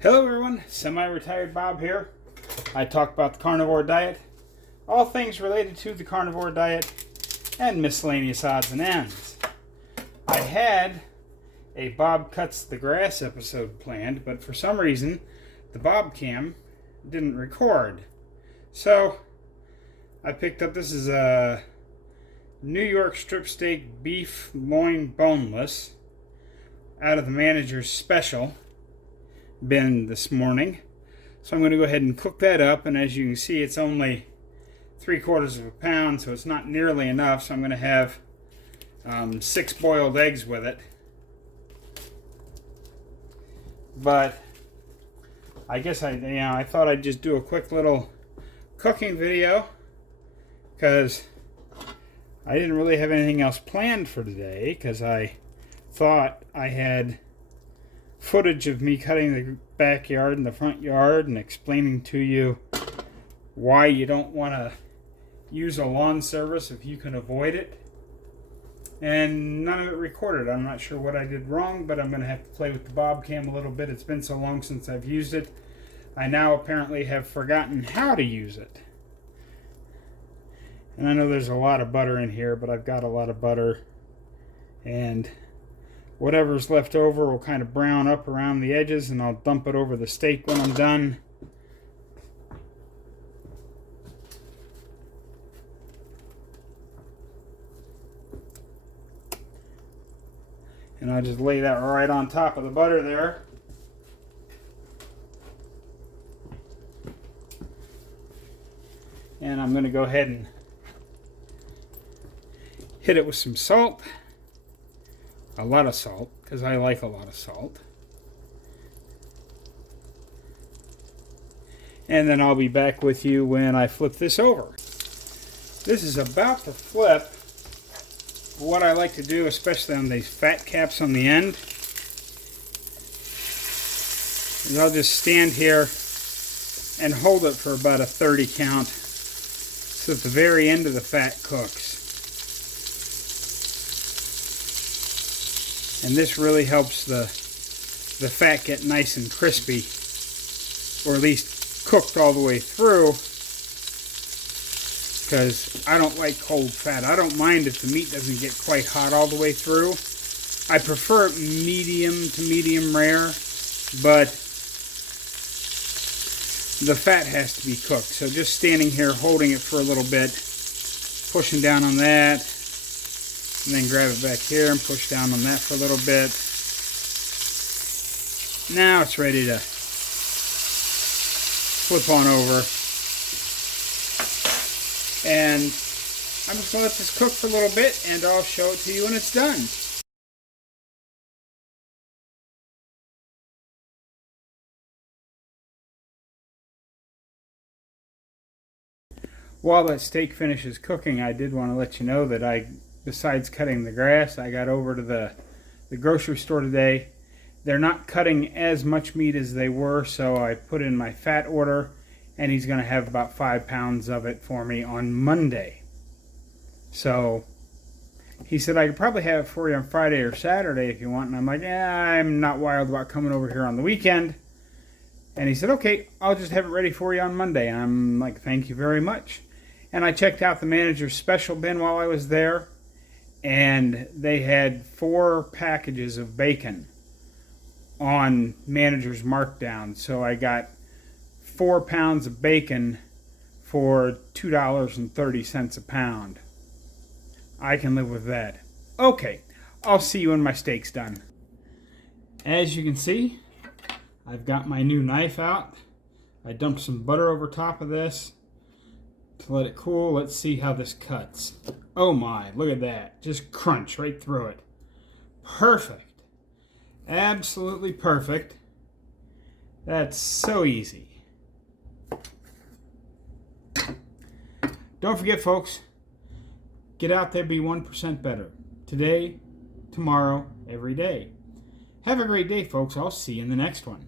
Hello everyone, Semi-Retired Bob here. I talk about the carnivore diet, all things related to the carnivore diet, and miscellaneous odds and ends. I had a Bob Cuts the Grass episode planned, but for some reason the Bob Cam didn't record. So I picked up, this is a New York strip steak beef loin boneless out of the manager's special bin this morning. So I'm going to go ahead and cook that up, and as you can see it's only 3/4 of a pound, so it's not nearly enough. So I'm going to have 6 boiled eggs with it. But I guess I thought I'd just do a quick little cooking video because I didn't really have anything else planned for today, because I thought I had footage of me cutting the backyard and the front yard and explaining to you why you don't want to use a lawn service if you can avoid it, and none of it recorded. I'm not sure what I did wrong, but I'm going to have to play with the Bob Cam a little bit. It's been so long since I've used it. I now apparently have forgotten how to use it. And I know there's a lot of butter in here, but I've got a lot of butter, and whatever's left over will kind of brown up around the edges, and I'll dump it over the steak when I'm done. And I'll just lay that right on top of the butter there. And I'm going to go ahead and hit it with some salt. A lot of salt, because I like a lot of salt. And then I'll be back with you when I flip this over. This is about to flip. What I like to do, especially on these fat caps on the end, is I'll just stand here and hold it for about a 30 count so that the very end of the fat cooks. And this really helps the fat get nice and crispy, or at least cooked all the way through, because I don't like cold fat. I don't mind if the meat doesn't get quite hot all the way through. I prefer it medium to medium rare, but the fat has to be cooked. So just standing here holding it for a little bit, pushing down on that, and then grab it back here and push down on that for a little bit. Now it's ready to flip on over. And I'm just going to let this cook for a little bit, and I'll show it to you when it's done. While that steak finishes cooking, I did want to let you know that besides cutting the grass, I got over to the grocery store today. They're not cutting as much meat as they were, so I put in my fat order, and he's going to have about 5 pounds of it for me on Monday. So he said I could probably have it for you on Friday or Saturday if you want, and I'm like, I'm not wild about coming over here on the weekend. And he said, okay, I'll just have it ready for you on Monday. And I'm like, thank you very much. And I checked out the manager's special bin while I was there, and they had 4 packages of bacon on manager's markdown. So I got 4 pounds of bacon for $2.30 a pound. I can live with that. Okay, I'll see you when my steak's done. As you can see, I've got my new knife out. I dumped some butter over top of this to let it cool. Let's see how this cuts. Oh my, look at that. Just crunch right through it. Perfect. Absolutely perfect. That's so easy. Don't forget, folks, get out there, be 1% better. Today, tomorrow, every day. Have a great day, folks. I'll see you in the next one.